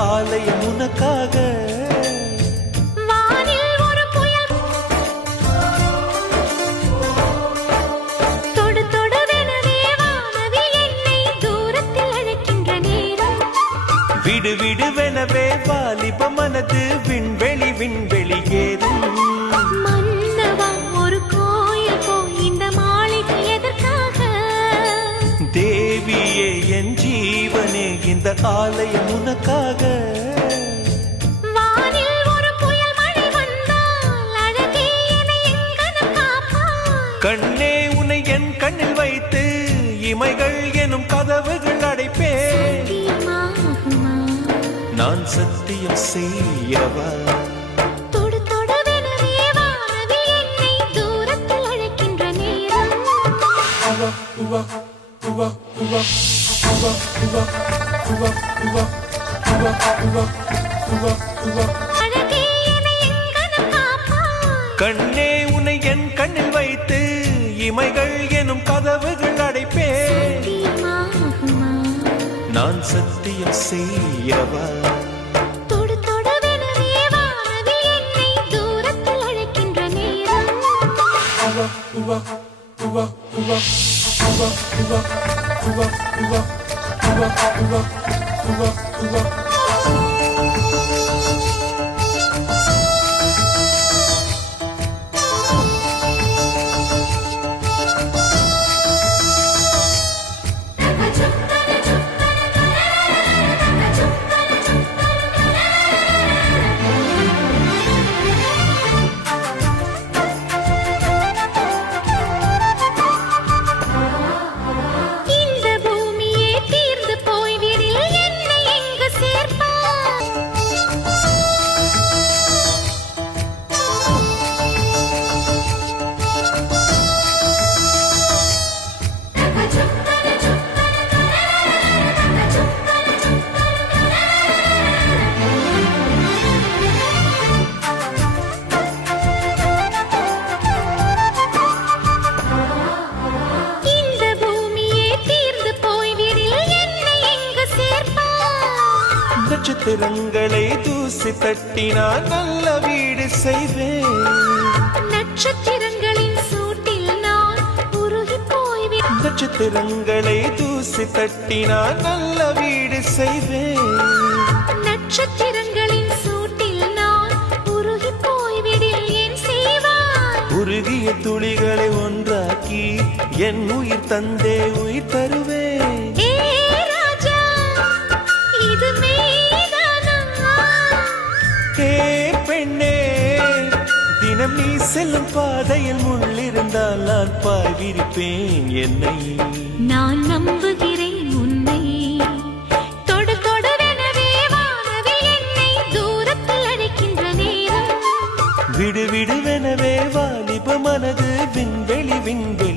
ஆலயம் உனக்காக. வானில் ஒரு புயல் தொடு தொடுவெனவே வானவில் என்னை தூரத்தில் அழைக்கின்ற நேரம். விடு விடுவெனவே வாலிப மனது விண்வெளி விண்வெளி ஏறும். மன்னவா ஒரு கோயில் போய் இந்த மாளிகை எதற்காக? தேவியே என் ஜீவனே இந்த ஆலயம் உனக்காக. வானில் ஒரு புயல் மழை வந்தால் அழகே என்னை எங்கனம் காப்பாய். கண்ணே உன்னை என் கண்ணில் வைத்து இமைகள் எனும் கதவுகள் அடைப்பேன். சத்தியமாகுமா? நான் சத்தியம் செய்யவா? தொடு தொடுவெனவே வானவில் என்னை தூரத்தில் அழைக்கின்ற நேரம். அழகே என்னை எங்கனம் காப்பாய். கண்ணே உன்னை என் கண்ணில் வைத்து இமைகள் எனும் கதவுகள் அடைப்பேன். சத்தியமாகுமா? நான் சத்தியம் செய்யவா? தொடு தொடுவெனவே வானவில் என்னை தூரத்தில் அழைக்கின்ற நேரம். இந்த பூமியே தீர்ந்து போய்விடில் என்னை எங்கு சேர்ப்பாய்? இந்த பூமியே தீர்ந்து போய்விடில் என்னை எங்கு சேர்ப்பாய்? நட்சத்திரங்களை தூசி தட்டினால் நல்ல வீடு செய்வேன். நட்சத்திரங்களின் சூட்டில் நான் உருகி போய்விட்டேன். நட்சத்திரங்களை தூசி தட்டினால் நல்ல வீடு செய்வேன். நட்சத்திரங்களின் சூட்டில் நான் உருகி போய்விடில் என் செய்வாய்? உருகிய துளிகளை ஒன்றாக்கி என் உயிர் தந்தே உயிர் தருவேன். ஏ ராஜா, இது மெய்தானா? ஏ பெண்ணே, தினம் நீ செல்லும் பாதையில் முள்ளிருந்தால் நான் பாய் விரிப்பேன் என்னை. நான் நம்புகிறேன் உன்னை. தொடு தொடுவெனவே வானவில் என்னை தூரத்தில் அழைக்கின்ற நேரம். விடு விடுவெனவே வாலிப மனது விண்வெளி விண்வெளி